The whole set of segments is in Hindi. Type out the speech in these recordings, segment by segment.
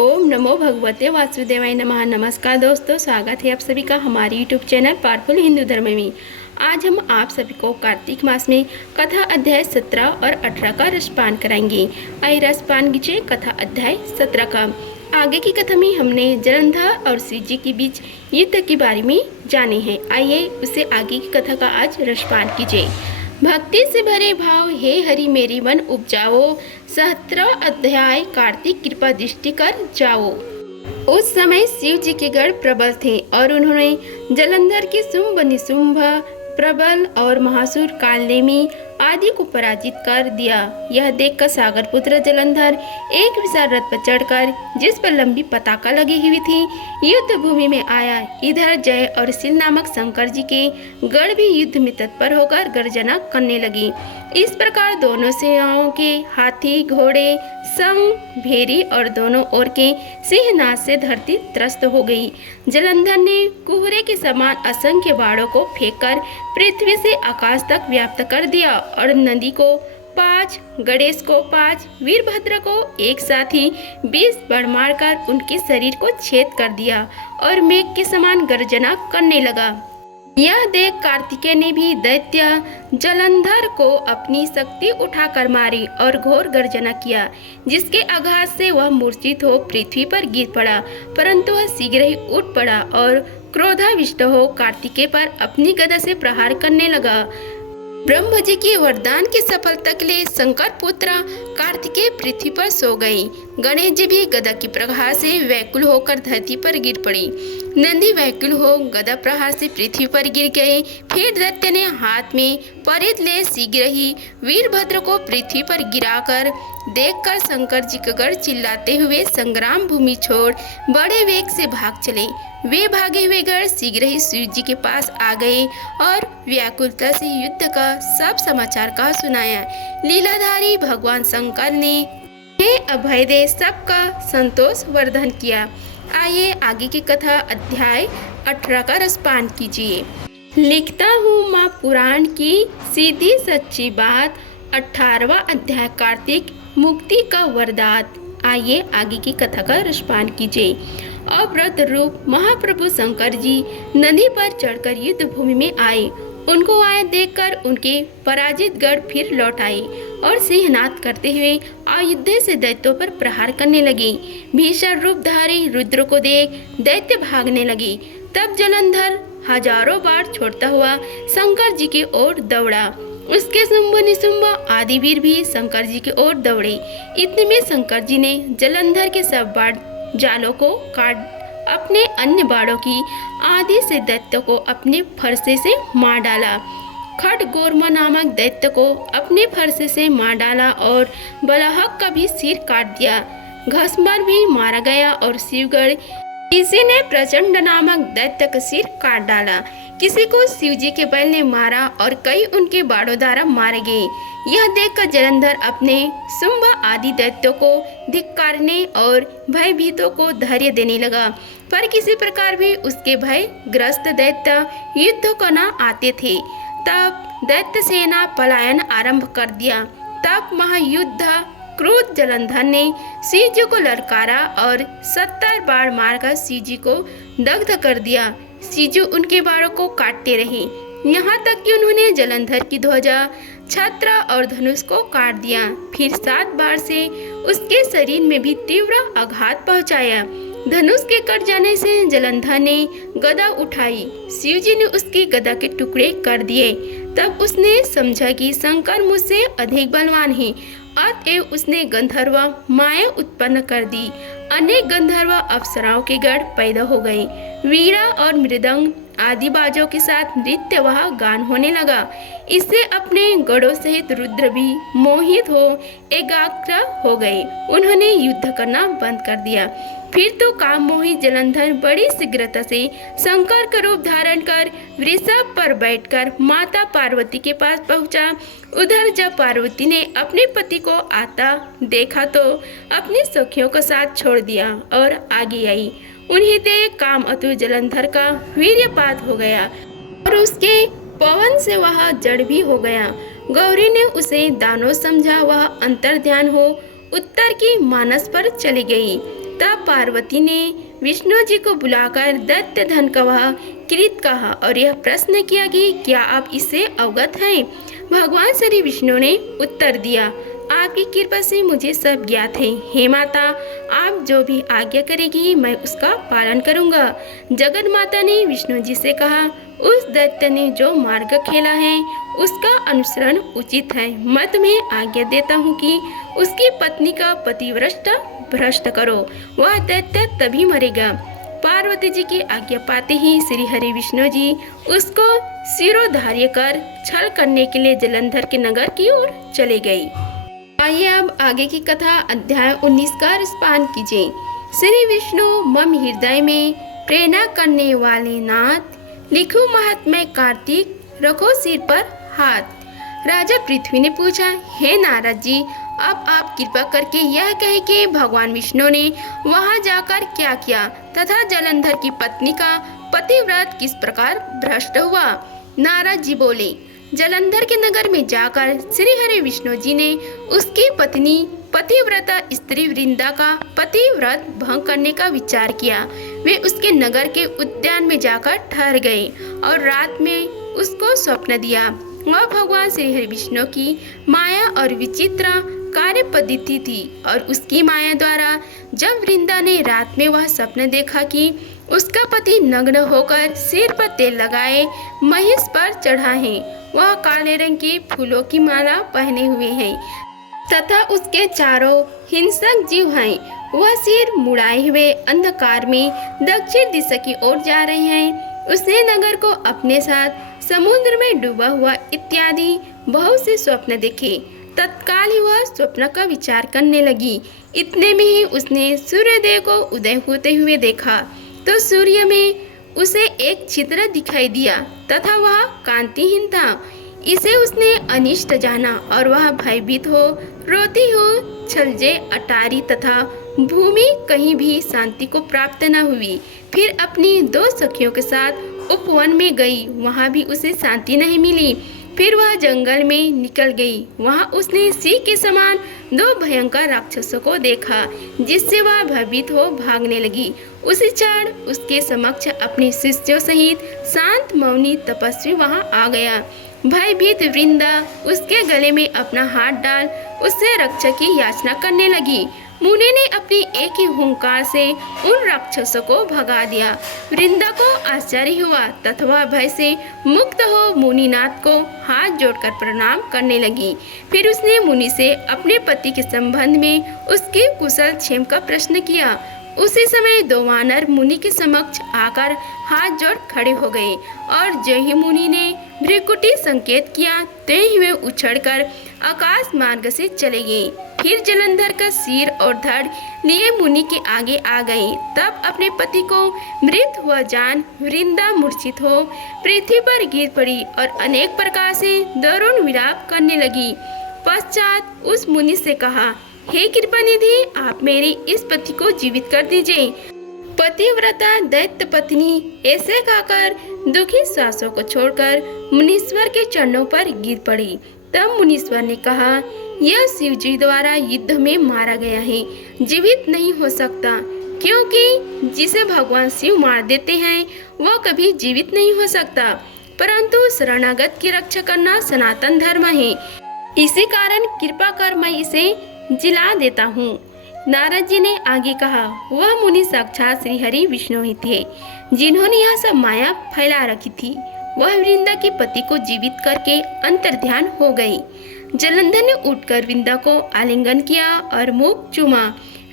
ओम नमो भगवते वासुदेवाय नमः। नमस्कार दोस्तों, स्वागत है आप सभी का हमारे यूट्यूब चैनल पावरफुल हिंदू धर्म में। आज हम आप सभी को कार्तिक मास में कथा अध्याय 17 और 18 का रसपान कराएंगे। आइए रसपान कीजिए कथा अध्याय 17 का। आगे की कथा में हमने जलंधर और शिव जी के बीच युद्ध के बारे में जाने हैं। आइए उससे आगे की कथा का आज रसपान कीजिए। भक्ति से भरे भाव हे हरि मेरी मन उपजाओ, 17 अध्याय कार्तिक कृपा दृष्टि कर जाओ। उस समय शिव जी के गढ़ प्रबल थे और उन्होंने जलंधर के शुंभ निशुंभ प्रबल और महासुर कालनेमी आदि को पराजित कर दिया। यह देखकर सागर पुत्र जलंधर एक विशाल रथ पर चढ़कर, जिस पर लंबी पताका लगी हुई थी, युद्ध भूमि में आया। इधर जय और शील नामक शंकर जी के गढ़ भी युद्ध में तत्पर होकर गर्जना करने लगी। इस प्रकार दोनों सेनाओं के हाथी घोड़े संग भेरी और दोनों ओर के सिंहनाद से धरती त्रस्त हो गई। जलंधर ने कुहरे के समान असंख्य बाणों को फेंककर पृथ्वी से आकाश तक व्याप्त कर दिया और नंदी को 5, गणेश को 5, वीरभद्र को एक साथ ही 20 बाण मारकर उनके शरीर को छेद कर दिया और मेघ के समान गर्जना करने लगा। यह देख कार्तिकेय ने भी दैत्य जलंधर को अपनी शक्ति उठाकर मारी और घोर गर्जना किया, जिसके आघात से वह मूर्छित हो पृथ्वी पर गिर पड़ा। परंतु वह शीघ्र ही उठ पड़ा और क्रोधाविष्ट हो कार्तिकेय पर अपनी गदा से प्रहार करने लगा। ब्रह्म जी के वरदान की सफलता के लिए शंकर पुत्र कार्तिकेय पृथ्वी पर सो गए। गणेश जी भी गदा की प्रहार से व्याकुल होकर धरती पर गिर पड़ी। नंदी व्याकुल हो गदा प्रहार से पृथ्वी पर गिर गए। फिर दैत्य ने हाथ में परिध ले शीघ्र ही वीरभद्र को पृथ्वी पर गिराकर देखकर शंकर जी का गढ़ चिल्लाते हुए संग्राम भूमि छोड़ बड़े वेग से भाग चले। वे भागे हुए गढ़ शीघ्र ही शिव जी के पास आ गए और व्याकुलता से युद्ध का सब समाचार का सुनाया। लीलाधारी भगवान शंकर ने हे अभय दे सबका संतोष वर्धन किया। आइए आगे की कथा अध्याय 18 का रसपान कीजिए। लिखता हूँ माँ पुराण की सीधी सच्ची बात। 18वां अध्याय कार्तिक मुक्ति का वरदात। आइए आगे की कथा का रसपान कीजिए। अवृत रूप महाप्रभु शंकर जी नदी पर चढ़कर युद्ध भूमि में आए। उनको आए देखकर उनके पराजित गढ़ फिर लौट आए और सिंहनाद करते हुए अयोध्या से दैत्यों पर प्रहार करने लगे। भीषण रूपधारी रुद्र को देख दैत्य भागने लगे। तब जलंधर हजारों बार छोड़ता हुआ शंकर जी की ओर दौड़ा। उसके शुंभ निशुंभ आदि वीर भी शंकर जी की ओर दौड़े। इतने में शंकर जी ने जलंधर के सब बाण जालों को काट अपने अन्य बाणों की आदि से दैत्य को अपने फरसे से मार डाला। खडगोर्मा नामक दैत्य को अपने फरसे से मार डाला और बलहक का भी सिर काट दिया। घसमर भी मारा गया और शिवगढ़ किसी ने प्रचंड नामक दैत्य का सिर काट डाला। किसी को शिव जी के बल ने मारा और कई उनके बाणों द्वारा मारे गए। यह देखकर जलंधर अपने शुंभ आदि दैत्यों को धिक्कारने और भयभीतों को धैर्य देने लगा, पर किसी प्रकार भी उसके भय ग्रस्त दैत्य युद्ध को न आते थे। तब दैत्य सेना पलायन आरंभ कर दिया। तब महायुद्ध क्रोध जलंधर ने शिव जी को ललकारा और 70 बाण मारकर शिव जी को दग्ध कर दिया। शिव जी उनके बाणों को काटते रहे, यहाँ तक कि उन्होंने जलंधर की ध्वजा, छत्र और धनुष को काट दिया। फिर 7 बार से उसके शरीर में भी तीव्र आघात पहुंचाया। धनुष के कट जाने से जलंधर ने गदा उठाई। शिव जी ने उसकी गदा के टुकड़े कर दिए। तब उसने समझा कि शंकर मुझसे अधिक बलवान है। अतएव उसने गंधर्व माया उत्पन्न कर दी। अनेक गंधर्व अप्सराओं के गढ़ पैदा हो गए। वीणा और मृदंग आदि बाजों के साथ नृत्य वहाँ गान होने लगा। इससे अपने गढ़ों सहित रुद्र भी मोहित हो एकाग्र हो गए। उन्होंने युद्ध करना बंद कर दिया। फिर तो काम मोहित जलंधर बड़ी शीघ्रता से शंकर का रूप धारण कर वृषभ पर बैठकर माता पार्वती के पास पहुंचा। उधर जब पार्वती ने अपने पति को आता देखा तो अपनी सखियों का साथ छोड़ दिया और आगे आई। उन्हीं देख काम अतुल जलंधर का वीर्यपात हो गया और उसके पवन से वह जड़ भी हो गया। गौरी ने उसे दानव समझा। वह अंतर ध्यान हो उत्तर की मानस पर चली गई। तब पार्वती ने विष्णु जी को बुलाकर दैत्य धन का वह कृत कहा और यह प्रश्न किया कि क्या आप इससे अवगत हैं। भगवान श्री विष्णु ने उत्तर दिया, आपकी कृपा से मुझे सब ज्ञात है। हे माता, आप जो भी आज्ञा करेगी मैं उसका पालन करूंगा। जगत माता ने विष्णु जी से कहा, उस दैत्य ने जो मार्ग खेला है उसका अनुसरण उचित है। मैं तुम्हें आज्ञा देता हूँ कि उसकी पत्नी का पतिव्रत भ्रष्ट करो, वह दैत्य तभी मरेगा। पार्वती जी की आज्ञा पाते ही श्री हरि विष्णु जी उसको शिरोधार्य कर छल करने के लिए जलंधर के नगर की ओर चले गए। आइए अब आगे की कथा अध्याय 19 का रसपान कीजिए। श्री विष्णु मम हृदय में प्रेरणा करने वाले नाथ, लिखो महात्म्य कार्तिक, रखो सिर पर हाथ। राजा पृथ्वी ने पूछा, हे नारद जी, अब आप कृपा करके यह कहे कि भगवान विष्णु ने वहां जाकर क्या किया तथा जलंधर की पत्नी का पतिव्रत किस प्रकार भ्रष्ट हुआ। नारद जी बोले, जलंधर के नगर में जाकर श्री हरि विष्णु जी ने उसकी पत्नी पतिव्रता स्त्री वृंदा का पतिव्रत भंग करने का विचार किया। वे उसके नगर के उद्यान में जाकर ठहर गए और रात में उसको स्वप्न दिया। वह भगवान श्री हरि विष्णु की माया और विचित्र कार्य पद्धति थी और उसकी माया द्वारा जब वृंदा ने रात में वह स्वप्न देखा कि उसका पति नग्न होकर सिर पर तेल लगाए महिष पर चढ़ा है, वह काले रंग के फूलों की माला पहने हुए है तथा उसके चारों हिंसक जीव हैं, वह सिर मुड़ाए हुए अंधकार में दक्षिण दिशा की ओर जा रहे हैं। उसने नगर को अपने साथ समुद्र में डूबा हुआ इत्यादि बहुत से स्वप्न देखे। तत्काल ही वह स्वप्न का विचार करने लगी। इतने में ही उसने सूर्यदेव को उदय होते हुए देखा तो सूर्य में उसे एक छिद्र दिखाई दिया तथा वह कांतिहीन था। इसे उसने अनिष्ट जाना और वह भयभीत हो रोती हो छलजे अटारी तथा भूमि कहीं भी शांति को प्राप्त न हुई। फिर अपनी 2 सखियों के साथ उपवन में गई, वहाँ भी उसे शांति नहीं मिली। फिर वह जंगल में निकल गई, वहाँ उसने सिंह के समान 2 भयंकर राक्षसों को देखा जिससे वह भयभीत हो भागने लगी। उसी क्षण उसके समक्ष अपने शिष्यों सहित शांत मौनी तपस्वी वहाँ आ गया। भयभीत वृंदा उसके गले में अपना हाथ डाल उससे रक्षा की याचना करने लगी। मुनि ने अपनी एक ही हुंकार से उन राक्षसों को भगा दिया। वृंदा को आश्चर्य हुआ तथा वह भय से मुक्त हो मुनिनाथ को हाथ जोड़कर प्रणाम करने लगी। फिर उसने मुनि से अपने पति के संबंध में उसके कुशल क्षेम का प्रश्न किया। उसी समय 2 वानर मुनि के समक्ष आकर हाथ जोड़ खड़े हो गए और जो ही मुनि ने भ्रिकुटी संकेत किया ते ही वे उछड़कर आकाश मार्ग से चले गए। फिर जलंधर का सिर और धड़ लिए मुनि के आगे आ गए। तब अपने पति को मृत हुआ जान वृंदा मूर्छित हो पृथ्वी पर गिर पड़ी और अनेक प्रकार से दारुण विलाप करने लगी। पश्चात उस मुनि से कहा, हे कृपा निधि, आप मेरी इस पति को जीवित कर दीजिए। पतिव्रता दैत्य पत्नी ऐसे कहकर दुखी श्वासों को छोड़कर मुनीश्वर के चरणों पर गिर पड़ी। तब मुनीश्वर ने कहा, यह शिव जी द्वारा युद्ध में मारा गया है, जीवित नहीं हो सकता, क्योंकि जिसे भगवान शिव मार देते हैं वह कभी जीवित नहीं हो सकता। परंतु शरणागत की रक्षा करना सनातन धर्म है, इसी कारण कृपा कर मैं इसे जिला देता हूँ। नारद जी ने आगे कहा, वह मुनि साक्षात श्री हरि विष्णु ही थे जिन्होंने यह सब माया फैला रखी थी। वह वृंदा के पति को जीवित करके अंतर्ध्यान हो गई। जलंधर ने उठकर वृंदा को आलिंगन किया और मुख चूमा।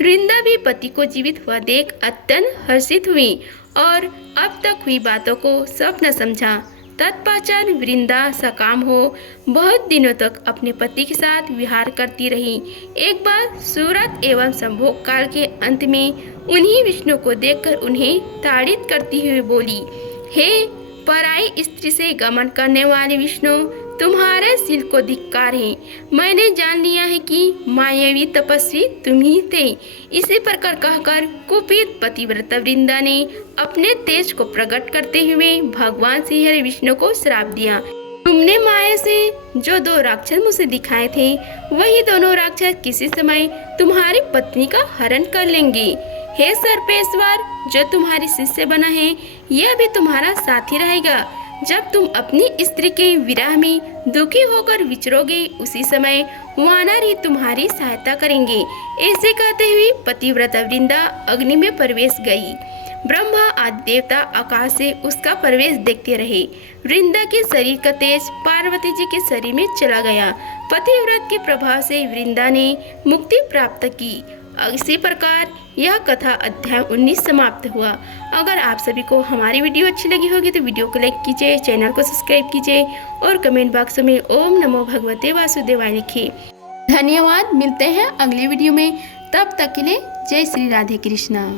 वृंदा भी पति को जीवित हुआ देख अत्यंत हर्षित हुई और अब तक हुई बातों को स्वप्न समझा। तत्पश्चात वृंदा सकाम हो बहुत दिनों तक अपने पति के साथ विहार करती रही। एक बार सूरत एवं संभोग काल के अंत में उन्हीं विष्णु को देखकर उन्हें ताड़ित करती हुई बोली, हे पराई स्त्री से गमन करने वाले विष्णु, तुम्हारे शील को धिक्कार है। मैंने जान लिया है कि मायावी तपस्वी तुम ही थे। इसी प्रकार कहकर कुपित पतिव्रता वृंदा ने अपने तेज को प्रकट करते हुए भगवान श्री हरि विष्णु को श्राप दिया, तुमने माया से जो 2 राक्षस मुझे दिखाए थे वही दोनों राक्षस किसी समय तुम्हारी पत्नी का हरण कर लेंगे। हे सर्पेश्वर, जो तुम्हारी शिष्य बना है यह भी तुम्हारा साथी रहेगा। जब तुम अपनी स्त्री के विरह में दुखी होकर विचरोगे उसी समय वानर ही तुम्हारी सहायता करेंगे। ऐसे कहते हुए पतिव्रता वृंदा अग्नि में प्रवेश गई। ब्रह्मा आदि देवता आकाश से उसका प्रवेश देखते रहे। वृंदा के शरीर का तेज पार्वती जी के शरीर में चला गया। पतिव्रत के प्रभाव से वृंदा ने मुक्ति प्राप्त की। इसी प्रकार यह कथा अध्याय 19 समाप्त हुआ। अगर आप सभी को हमारी वीडियो अच्छी लगी होगी तो वीडियो को लाइक कीजिए, चैनल को सब्सक्राइब कीजिए और कमेंट बॉक्स में ओम नमो भगवते वासुदेवाय लिखिए। धन्यवाद। मिलते हैं अगली वीडियो में, तब तक के लिए जय श्री राधे कृष्णा।